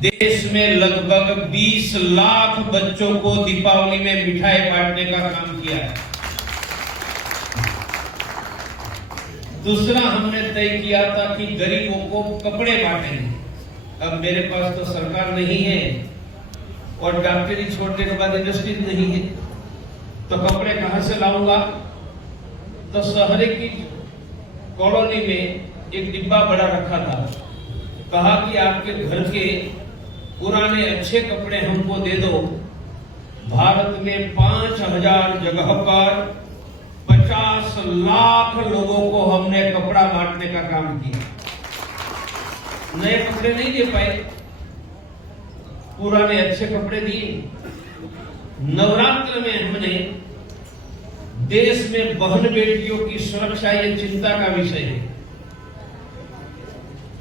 देश में लगभग 20 लाख बच्चों को दीपावली में मिठाई बांटने का काम किया है। दूसरा हमने तय किया था कि गरीबों को कपड़े बांटेंगे। अब मेरे पास तो सरकार नहीं है और डॉक्टरी छोड़ने के बाद इंडस्ट्रीज नहीं है, तो कपड़े कहां से लाऊंगा? तो शहर की कॉलोनी में एक डिब्बा बड़ा रखा था। कहा कि आपके घर के पुराने अच्छे कपड़े हमको दे दो। भारत में 5000 जगह पर 50 लाख लोगों को हमने कपड़ा बांटने का काम किया। नए कपड़े नहीं दे पाए, पुराने अच्छे कपड़े दिए। नवरात्र में हमने देश में बहन बेटियों की सुरक्षा ये चिंता का विषय है।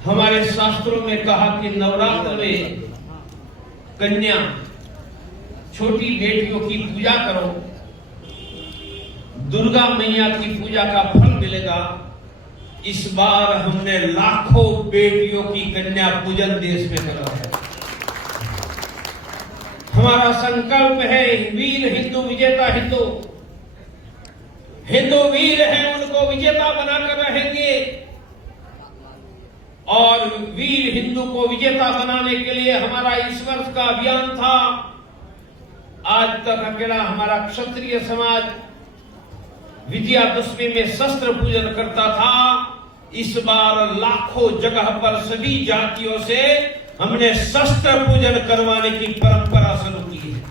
हमारे शास्त्रों में कहा कि नवरात्र में कन्या छोटी बेटियों की पूजा करो, दुर्गा मैया की पूजा का फल मिलेगा। इस बार हमने लाखों बेटियों की कन्या पूजन देश में करा है। हमारा संकल्प है वीर हिंदू विजेता हिंदू। हिंदू वीर है, उनको विजेता बनाकर रहेंगे और वीर हिंदू को विजेता बनाने के लिए हमारा इस वर्ष का अभियान था। आज तक अकेला हमारा क्षत्रिय समाज विजयादशमी में शस्त्र पूजन करता था। इस बार लाखों जगह पर सभी जातियों से हमने शस्त्र पूजन करवाने की परंपरा शुरू की है।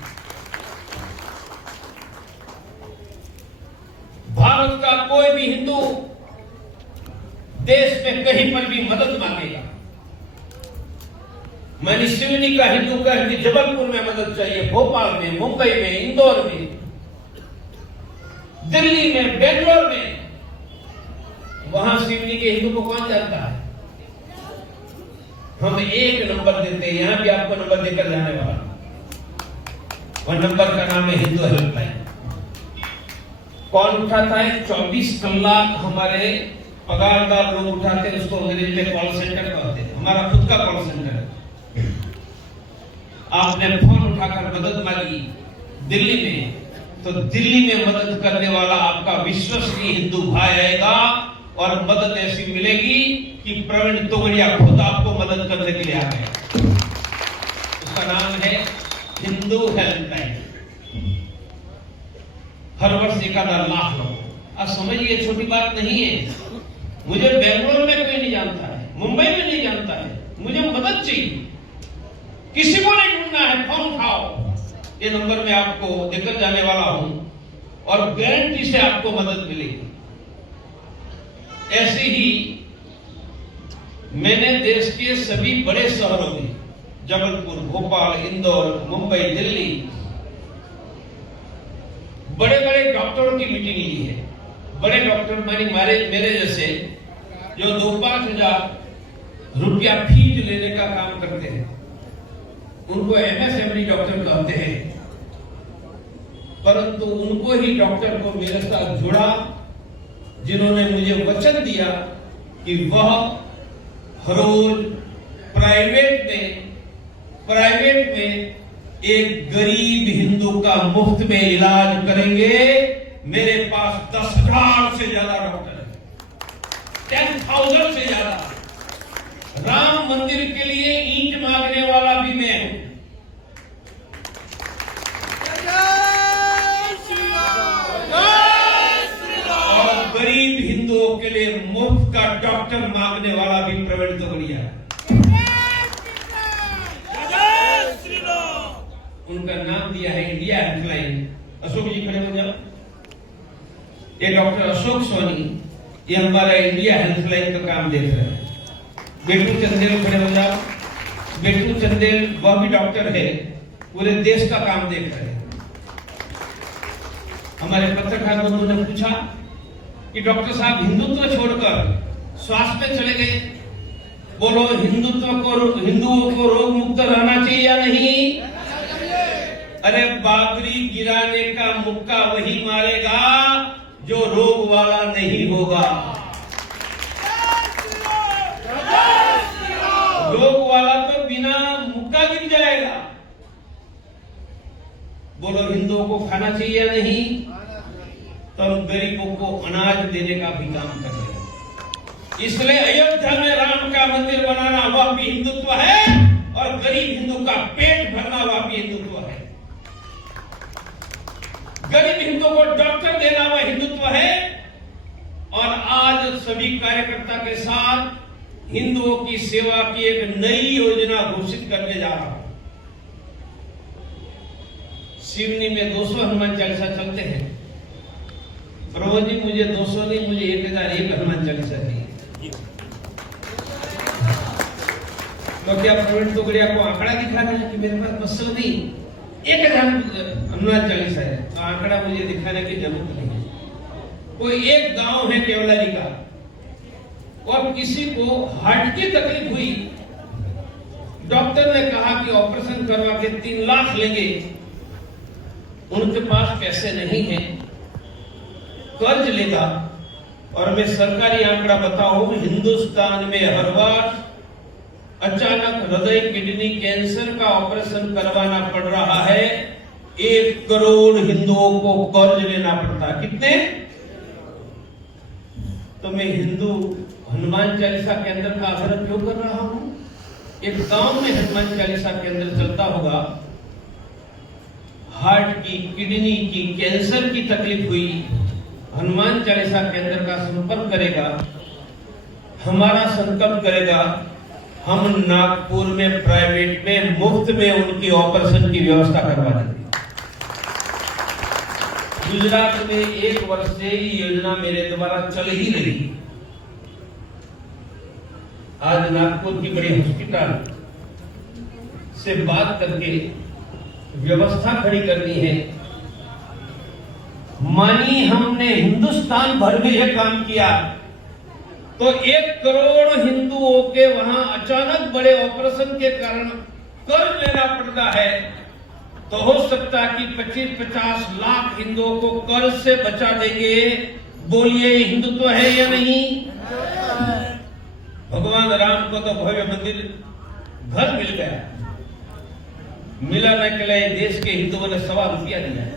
भारत का कोई भी हिंदू देश में कहीं पर भी मदद मांगेगा, मैंने शिवनी का हिंदू कह कि जबलपुर में मदद चाहिए, भोपाल में, मुंबई में, इंदौर में, दिल्ली में, बेंगलोर में, वहां शिवनी के हिंदू को कौन जानता है? हम एक नंबर देते हैं, यहां भी आपको नंबर देकर जाने वाला। वह नंबर का नाम है हिंदू हेल्पलाइन। कौन उठाता है? 24 कलाक हमारे पगारदार लोग उठाते हैं, उसको अंग्रेजी में कॉल सेंटर कहते हैं। हमारा खुद का कॉल सेंटर है। आपने फोन उठाकर मदद मांगी दिल्ली में, तो दिल्ली में मदद करने वाला आपका विश्वसनीय हिंदू भाई आएगा और मदद ऐसी मिलेगी कि प्रवीण तोगड़िया खुद आपको मदद करने के लिए आ गए। उसका नाम है हिंदू हेल्पलाइन। हर वर्ष 1000 लाख लोग। अब समझिए, छोटी बात नहीं है। मुझे बेंगलोर में कोई नहीं जानता है, मुंबई में नहीं जानता है, मुझे मदद चाहिए, किसी को नहीं ढूंढना है, फोन उठाओ। ये नंबर में आपको देकर जाने वाला हूं और गारंटी से आपको मदद मिलेगी। ऐसे ही मैंने देश के सभी बड़े शहरों में, जबलपुर, भोपाल, इंदौर, मुंबई, दिल्ली, बड़े बड़े डॉक्टरों की मीटिंग ली है। बड़े डॉक्टर मेरे जैसे जो 2-5 हजार रुपया फीस लेने का काम करते हैं, उनको एमएसएमडी डॉक्टर कहते हैं। परंतु उनको ही डॉक्टर को मेरे साथ जुड़ा, जिन्होंने मुझे वचन दिया कि वह हर रोज प्राइवेट में एक गरीब हिंदू का मुफ्त में इलाज करेंगे। मेरे पास 10,000 से ज्यादा डॉक्टर है, 10,000 से ज्यादा। राम मंदिर के लिए ईंट मांगने वाला भी मैं हूं। और गरीब हिंदुओं के लिए मुफ्त का डॉक्टर मांगने वाला भी प्रवीण तोगड़िया है। उनका नाम दिया है इंडिया हेल्पलाइन। अशोक जी खड़े हो जाओ। ये डॉक्टर अशोक सोनी, ये हमारा इंडिया हेल्पलाइन का काम देख रहे हैं। बेटू चंदेल खड़े हो जाओ। बेटू चंदेल वह भी डॉक्टर है, पूरे देश का काम देख रहे हैं। हमारे पत्रकार बंधु ने पूछा कि डॉक्टर साहब हिंदुत्व छोड़कर स्वास्थ्य में चले गए, बोलो हिंदुओं को रोग मुक्त रहना चाहिए या नहीं? अरे बाबरी गिराने का मुक्का वही मारेगा जो रोग वाला नहीं होगा। रोग वाला तो बिना मुक्का गिर जाएगा। बोलो हिंदुओं को खाना चाहिए या नहीं? तो हम गरीबों को अनाज देने का भी काम कर रहे हैं। इसलिए अयोध्या में राम का मंदिर बनाना वह भी हिंदुत्व है, और गरीब हिंदू का पेट भरना वह भी हिंदुत्व है। गरीब हिंदू को डॉक्टर देना वह हिंदुत्व है। और आज सभी कार्यकर्ता के साथ हिंदुओं की सेवा की एक नई योजना घोषित करने जा रहा हूं। सिवनी में 200 हनुमान चालीसा चलते हैं। प्रभु जी मुझे 200 नहीं, मुझे 1001 हनुमान चालीसा चाहिए। तो क्या प्रवीण टुकड़िया को आंकड़ा दिखाना है कि मेरे पास मसल नहीं 1000 हनुमान चालीसा है, तो आंकड़ा मुझे दिखाने की जरूरत नहीं है। कोई एक गांव है केवलारी का, और किसी को हार्ट की तकलीफ हुई, डॉक्टर ने कहा कि ऑपरेशन करवा के 3 लाख लेंगे, उनके पास पैसे नहीं है, कर्ज लेगा। और मैं सरकारी आंकड़ा बताऊं, हिंदुस्तान में हर वर्ष अचानक हृदय किडनी कैंसर का ऑपरेशन करवाना पड़ रहा है। 1 करोड़ हिंदुओं को कर्ज लेना पड़ता है। कितने? तो मैं हिंदू हनुमान चालीसा केंद्र का आग्रह क्यों कर रहा हूं? एक गांव में हनुमान चालीसा केंद्र चलता होगा, हार्ट की, किडनी की, कैंसर की तकलीफ हुई, हनुमान चालीसा केंद्र का संपर्क करेगा, हमारा संकल्प करेगा, हम नागपुर में प्राइवेट में मुफ्त में उनकी ऑपरेशन की व्यवस्था करवा देंगे। गुजरात में 1 वर्ष से ये योजना मेरे द्वारा चल ही रही। आज नागपुर की बड़ी हॉस्पिटल से बात करके व्यवस्था खड़ी करनी है। मानी हमने हिंदुस्तान भर में यह काम किया तो 1 करोड़ हिंदुओं के वहां अचानक बड़े ऑपरेशन के कारण कर्ज लेना पड़ता है, तो हो सकता है कि 25-50 लाख हिंदुओं को कर्ज से बचा देंगे। बोलिए हिंदुत्व है या नहीं? भगवान राम को तो भव्य मंदिर घर मिल गया, मिलाने के लिए देश के हिंदुओं ने ₹1.25 रुपया दिया है।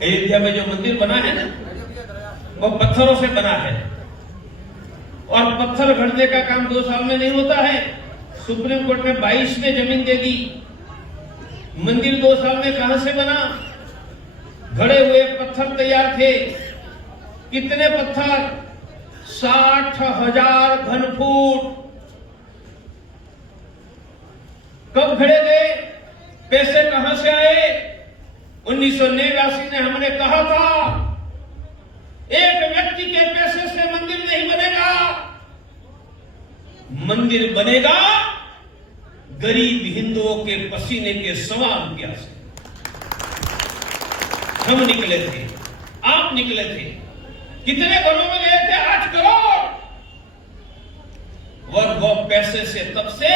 अयोध्या में जो मंदिर बना है ना, वो पत्थरों से बना है, और पत्थर गढ़ने का काम 2 साल में नहीं होता है। सुप्रीम कोर्ट ने 22 में जमीन दे दी। मंदिर 2 साल में कहां से बना? घड़े हुए पत्थर तैयार थे। कितने पत्थर? 60,000 घन फुट। कब खड़े गए? पैसे कहां से आए? 1989 में हमने कहा था एक व्यक्ति के पैसे से मंदिर नहीं बनेगा, मंदिर बनेगा गरीब हिंदुओं के पसीने के ₹1.25 रुपया से। हम निकले थे, आप निकले थे। कितने घरों में गए थे? 8 करोड़। और वो पैसे से तब से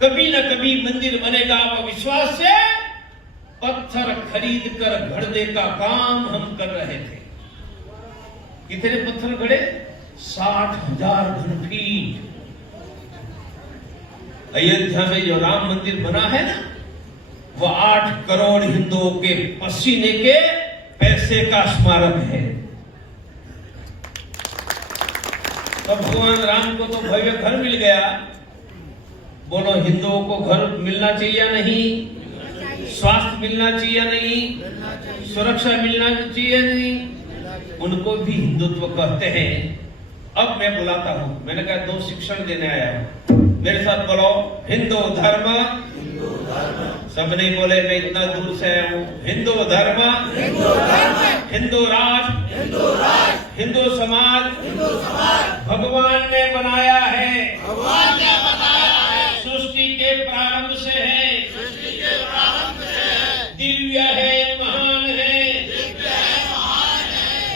कभी न कभी मंदिर बनेगा वो विश्वास से पत्थर खरीद कर गढ़ने का काम हम कर रहे थे। कितने पत्थर गढ़े? 60,000 घन फीट। अयोध्या में जो राम मंदिर बना है ना, वो 8 करोड़ हिंदुओं के पसीने के पैसे का स्मारक है। तो भगवान राम को तो भव्य घर मिल गया। बोलो हिंदुओं को घर मिलना चाहिए या नहीं? स्वास्थ्य मिलना चाहिए या नहीं? सुरक्षा मिलना चाहिए नहीं? उनको भी हिंदुत्व कहते हैं। अब मैं बुलाता हूं, मैंने कहा 2 शिक्षण देने आया हूं, मेरे साथ बोलो हिंदू धर्म। सब नहीं बोले, मैं इतना दूर से आया हूं। हिंदू धर्म, हिंदू राष्ट्र, हिंदू समाज भगवान ने बनाया है। सृष्टि के प्रारंभ से है, दिव्य है, महान है।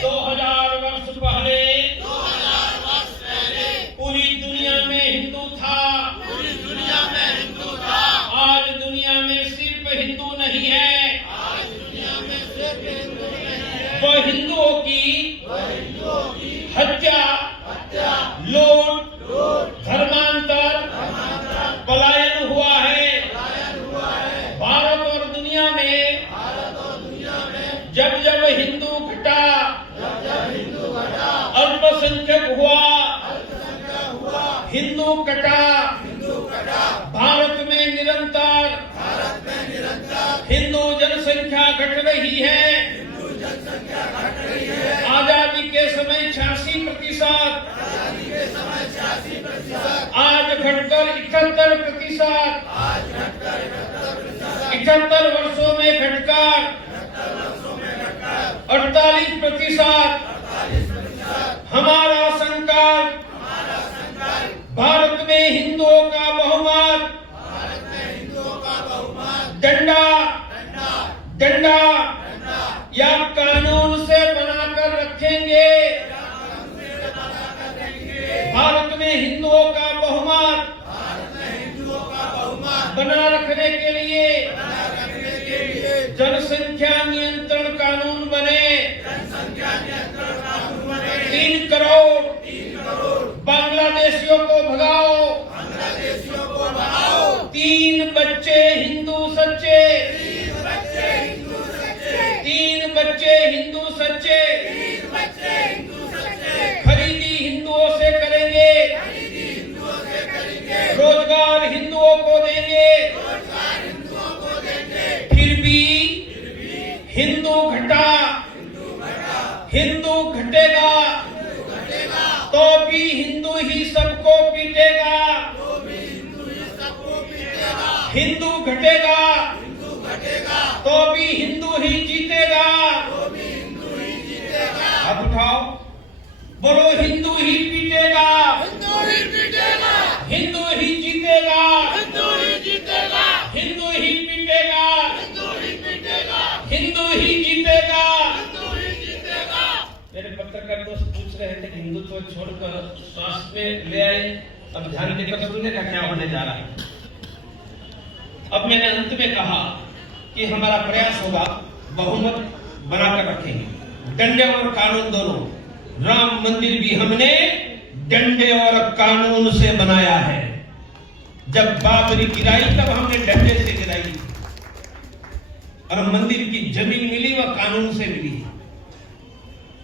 2000 वर्ष पहले पूरी दुनिया में हिंदू था। आज दुनिया में सिर्फ हिंदू नहीं है, वो हिंदुओं की हत्या, लूट, धर्मांतर, पलायन हुआ निरंतर हिंदू जनसंख्या घट रही है। आजादी के समय 86%, आज घटकर 71%, 71 वर्षों में घटकर 48%। हमारा संकल्प भारत में हिंदुओं का बहुमत, डंडा डंडा या कानून से बनाकर रखेंगे। भारत में हिंदुओं का बहुमत बना रखने के लिए जनसंख्या नियंत्रण कानून बने। 3 करोड़ बांग्लादेशियों को भगाओ। 3 बच्चे हिंदू सच्चे, 3 बच्चे हिंदू सच्चे खरीदी हिंदुओं से करेंगे। रोजगार हिंदुओं को देंगे। फिर भी हिंदू घटेगा तो भी हिंदू ही सबको पीटेगा। हिंदू घटेगा तो भी हिंदू ही जीतेगा। अब उठाओ, बोलो हिंदू ही पीटेगा, हिंदू ही जीतेगा। हिंदू ही पीटेगा, हिंदू ही जीतेगा। मेरे पत्रकार दोस्त पूछ रहे थे कि हिंदुत्व छोड़कर स्वास्थ्य में ले आए, अब ध्यान देकर सुनेगा क्या होने जा रहा है। अब मैंने अंत में कहा कि हमारा प्रयास होगा बहुमत बनाकर रखेंगे, डंडे और कानून दोनों। राम मंदिर भी हमने डंडे और कानून से बनाया है। जब बाबरी गिराई तब हमने डंडे से गिराई, और मंदिर की जमीन मिली वह कानून से मिली।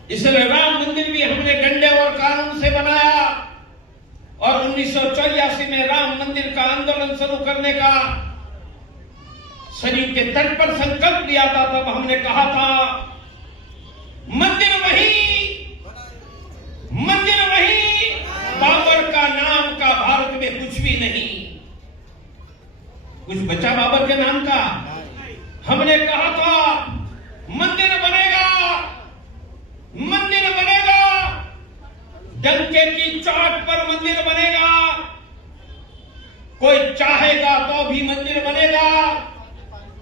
इसलिए राम मंदिर भी हमने डंडे और कानून से बनाया। और 1984 में राम मंदिर का आंदोलन शुरू करने का सरयू के तट पर संकल्प लिया था, तब हमने कहा था मंदिर वही, बाबर का नाम का भारत में कुछ भी नहीं। कुछ बचा बाबर के नाम का? हमने कहा था मंदिर बनेगा, डंके की चोट पर मंदिर बनेगा। कोई चाहेगा तो भी मंदिर बनेगा,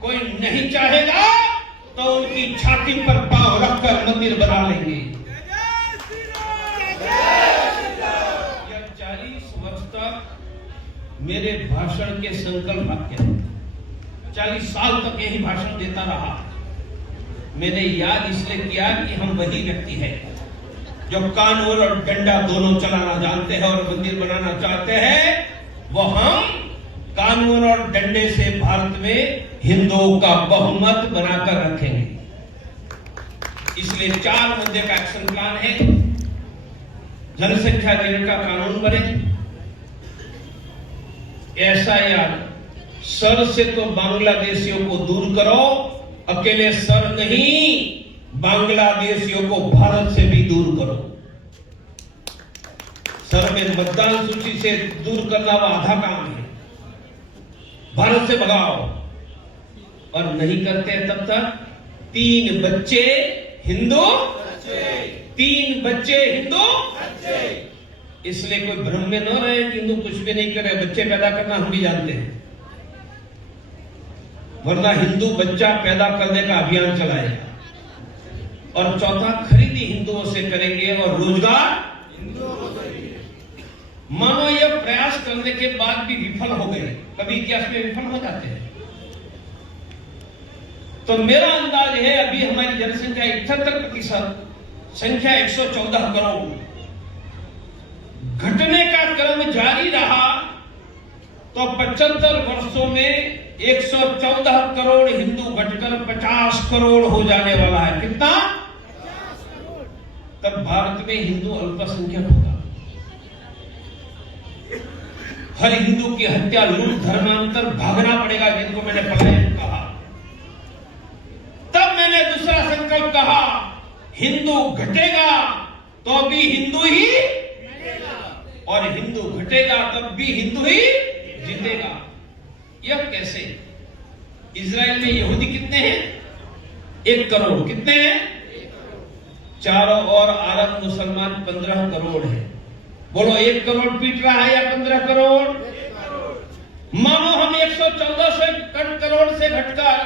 कोई नहीं चाहेगा तो उनकी छाती पर पांव रखकर मंदिर बना लेंगे। यह 40 वर्ष तक मेरे भाषण के संकल्प वाक्य, 40 साल तक यही भाषण देता रहा। मैंने याद इसलिए किया कि हम वही व्यक्ति हैं जो कानून और डंडा दोनों चलाना जानते हैं और मंदिर बनाना चाहते हैं। वो हम कानून और डंडे से भारत में हिंदुओं का बहुमत बनाकर रखेंगे। इसलिए 4 मुद्दे का एक्शन प्लान है। जनसंख्या नियंत्रण का कानून बने, SIR सर से तो बांग्लादेशियों को दूर करो, अकेले सर नहीं, बांग्लादेशियों को भारत से भी दूर करो। सर में मतदान सूची से दूर करना वो आधा काम है, भारत से भगाओ। और नहीं करते तब तक 3 बच्चे हिंदू, 3 बच्चे हिंदू। इसलिए कोई भ्रम में न रहे कि हिंदू कुछ भी नहीं करे, बच्चे पैदा करना हम भी जानते हैं। वरना हिंदू बच्चा पैदा करने का अभियान चलाएगा। और चौथा, खरीदी हिंदुओं से करेंगे और रोजगार हिंदुओं को देंगे। मानो यह प्रयास करने के बाद भी विफल हो गए, कभी इतिहास में विफल हो जाते हैं। तो मेरा अंदाज है अभी हमारी जनसंख्या 78%, संख्या 114 करोड़। घटने का क्रम जारी रहा तो 75 वर्षों में 114 करोड़ हिंदू घटकर 50 करोड़ हो जाने वाला है। कितना? तब भारत में हिंदू अल्पसंख्यक होगा। हर हिंदू की हत्या, लूट, धर्मांतर, भागना पड़ेगा, जिनको मैंने पलायन कहा। तब मैंने दूसरा संकल्प कहा, हिंदू घटेगा तो भी हिंदू ही और हिंदू घटेगा तब भी हिंदू ही जीतेगा। यह कैसे? इजराइल में यहूदी कितने हैं? 1 करोड़। कितने हैं? चारों ओर अरब मुसलमान 15 करोड़ है। बोलो 1 करोड़ पीट रहा है या 15 करोड़? मानो हम 114 करोड़ से घटकर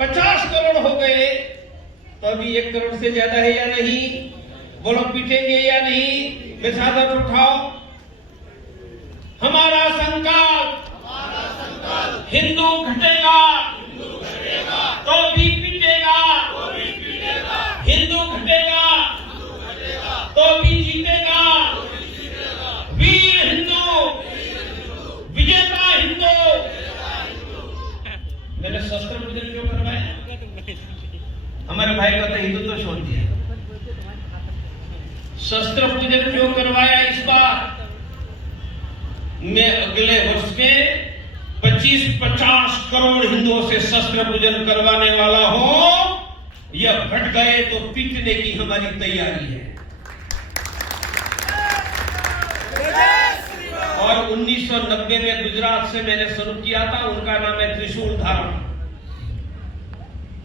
50 करोड़ हो गए, तो अभी 1 करोड़ से ज्यादा है या नहीं? बोलो पीटेंगे या नहीं? विसादत उठाओ। हमारा संकल्प हिंदू घटेगा तो भी पीटेगा, हिंदू घटेगा तो भी जीतेगा। वीर हिंदू, विजेता हिंदू। मैंने शस्त्र पूजन क्यों करवाया? हमारे भाई का तो हिंदू तो छोड़ दिया। शस्त्र पूजन क्यों करवाया इस बार? मैं अगले वर्ष में 25-50 करोड़ हिंदुओं से शस्त्र पूजन करवाने वाला हूं। यह घट गए तो पीटने की हमारी तैयारी है। और 1990 में गुजरात से मैंने शुरू किया था, उनका नाम है त्रिशूल धारण।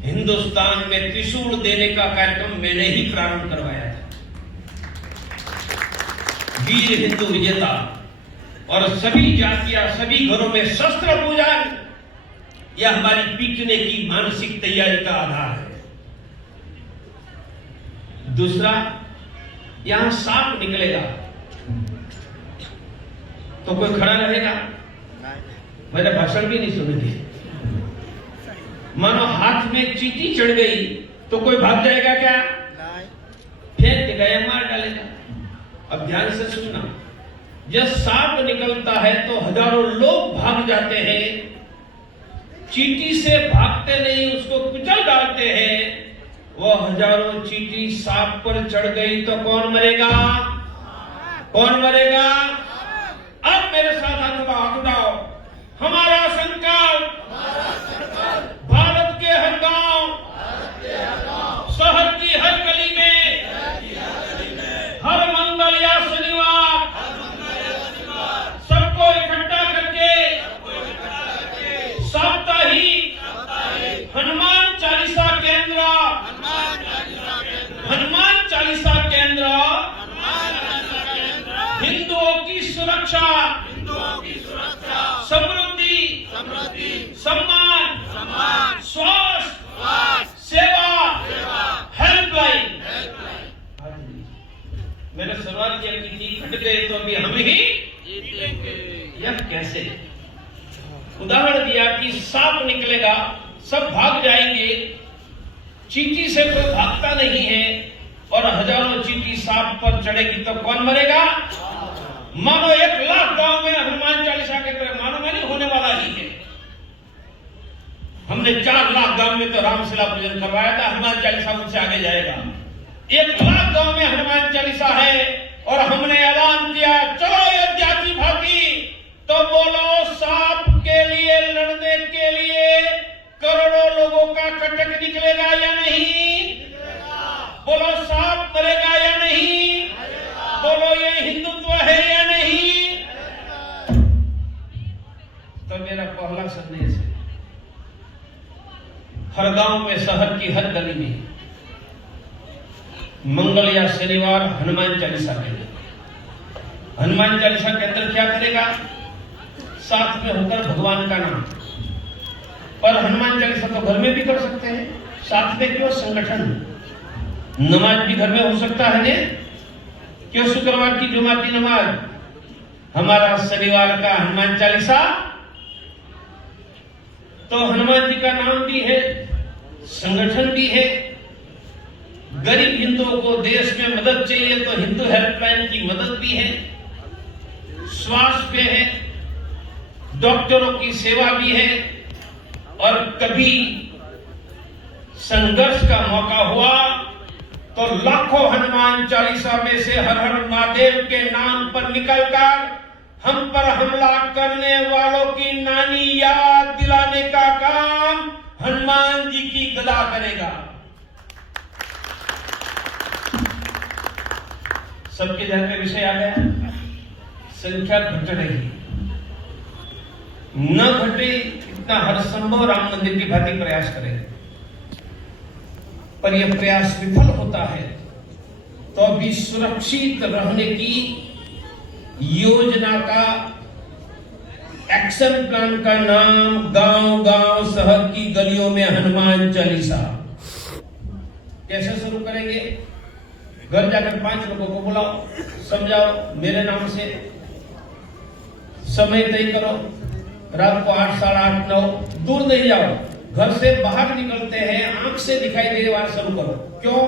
हिंदुस्तान में त्रिशूल देने का कार्यक्रम मैंने ही प्रारंभ करवाया था। वीर हिंदू विजेता और सभी जातियां, सभी घरों में शस्त्र पूजन, यह हमारी पीटने की मानसिक तैयारी का आधार है। दूसरा, यहां सांप निकलेगा तो कोई खड़ा रहेगा? मेरा भाषण भी नहीं सुनेंगे। मानो हाथ में चींटी चढ़ गई तो कोई भाग जाएगा क्या? फेंक देगा या मार डालेगा। अब ध्यान से सुनना, जब सांप निकलता है तो हजारों लोग भाग जाते हैं। चींटी से भागते नहीं, उसको कुचल डालते हैं। वो हजारों चींटी सांप पर चढ़ गई तो कौन मरेगा? कौन मरेगा? अब मेरे साथ हाथ उठाओ। हमारा संकल्प भारत के हर गांव, शहर की हर गली में, हर मंगल या शनिवार सबको इकट्ठा करके साप्ताहिक हनुमान चालीसा केंद्र, हनुमान चालीसा केंद्र हिंदुओं की सुरक्षा, समृद्धि, सम्मान, स्वास्थ्य, सेवा, हेल्पलाइन। मैंने सवाल किया कि घट गए तो अभी हम ही जीतेंगे। यह कैसे? उदाहरण दिया कि सांप निकलेगा, सब भाग जाएंगे, चींटी से कोई भागता नहीं है और हजारों चींटी सांप पर चढ़ेगी तो कौन मरेगा? मानो 1 लाख गांव में हनुमान चालीसा के तरह मानो नहीं होने वाला ही है। हमने 4 लाख गांव में तो रामशिला पूजन करवाया था, हनुमान चालीसा मुझसे आगे जाएगा। 1 लाख गांव में हनुमान चालीसा है और हमने ऐलान किया, चलो अयोध्या की भागी। तो बोलो, सांप के लिए लड़ने के लिए करोड़ों लोगों का कटक निकलेगा या नहीं? बोलो, सांप मरेगा या नहीं? बोलो, ये हिंदुत्व है या नहीं? तो मेरा पहला संदेश है, हर गांव में, शहर की हर गली में मंगल या शनिवार हनुमान चालीसा करेगा। हनुमान चालीसा के अंदर क्या करेगा? साथ में होकर भगवान का नाम। पर हनुमान चालीसा तो घर में भी कर सकते हैं, साथ में क्यों? संगठन। नमाज भी घर में हो सकता है ने? क्यों शुक्रवार की जुमा की नमाज? हमारा शनिवार का हनुमान चालीसा, तो हनुमान जी का नाम भी है, संगठन भी है। गरीब हिंदुओं को देश में मदद चाहिए तो हिंदू हेल्पलाइन की मदद भी है, स्वास्थ्य है, डॉक्टरों की सेवा भी है। और कभी संघर्ष का मौका हुआ तो लाखों हनुमान चालीसा में से हर हर महादेव के नाम पर निकलकर हम पर हमला करने वालों की नानी याद दिलाने का काम हनुमान जी की गदा करेगा। सबके ध्यान में विषय आ गया। संख्या घट रही, न घटे इतना हर संभव राम मंदिर की भांति प्रयास करेंगे, पर यह प्रयास विफल होता है तो अभी सुरक्षित रहने की योजना का एक्शन प्लान का नाम गांव गांव शहर की गलियों में हनुमान चालीसा। कैसे शुरू करेंगे? घर जाकर 5 लोगों को बुलाओ, समझाओ मेरे नाम से, समय तय करो, रात को 8, 8:30, 9, दूर नहीं जाओ, घर से बाहर निकलते हैं आंख से दिखाई देने वाला शुरू करो। क्यों?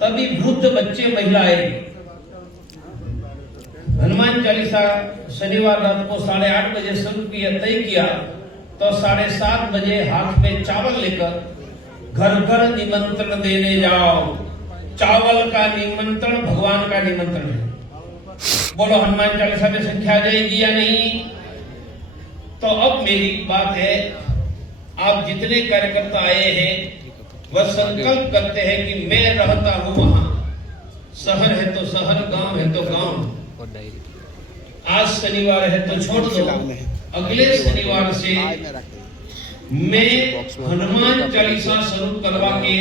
तभी वृद्ध बच्चे महिलाएं हनुमान चालीसा शनिवार रात को 8:30 बजे शुरू किया, तय किया तो 7:30 बजे हाथ में चावल लेकर घर घर निमंत्रण देने जाओ। चावल का निमंत्रण भगवान का निमंत्रण है। बोलो हनुमान चालीसा में संख्या आ जाएगी या नहीं? तो अब मेरी बात है, आप जितने कार्यकर्ता आए हैं वह संकल्प करते हैं कि मैं रहता हूं वहां, शहर है तो शहर, गांव है तो गांव। आज शनिवार है तो छोड़ दो, अगले शनिवार से मैं हनुमान चालीसा शुरू करवा के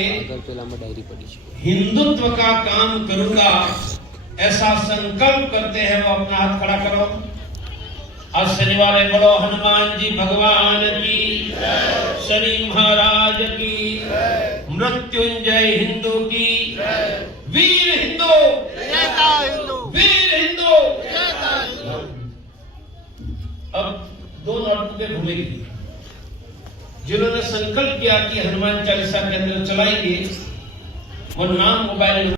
हिंदुत्व का काम करूंगा, ऐसा संकल्प करते हैं वो अपना हाथ खड़ा करो। आज शनिवार है, बोलो हनुमान जी भगवान की, शनि महाराज की, मृत्युंजय हिंदू की, वीर हिंदू, वीर हिंदू। अब 2 नोटबुकें भूलेगी। जिन्होंने संकल्प किया कि हनुमान चालीसा के अंदर चलाएंगे, वो नाम मोबाइल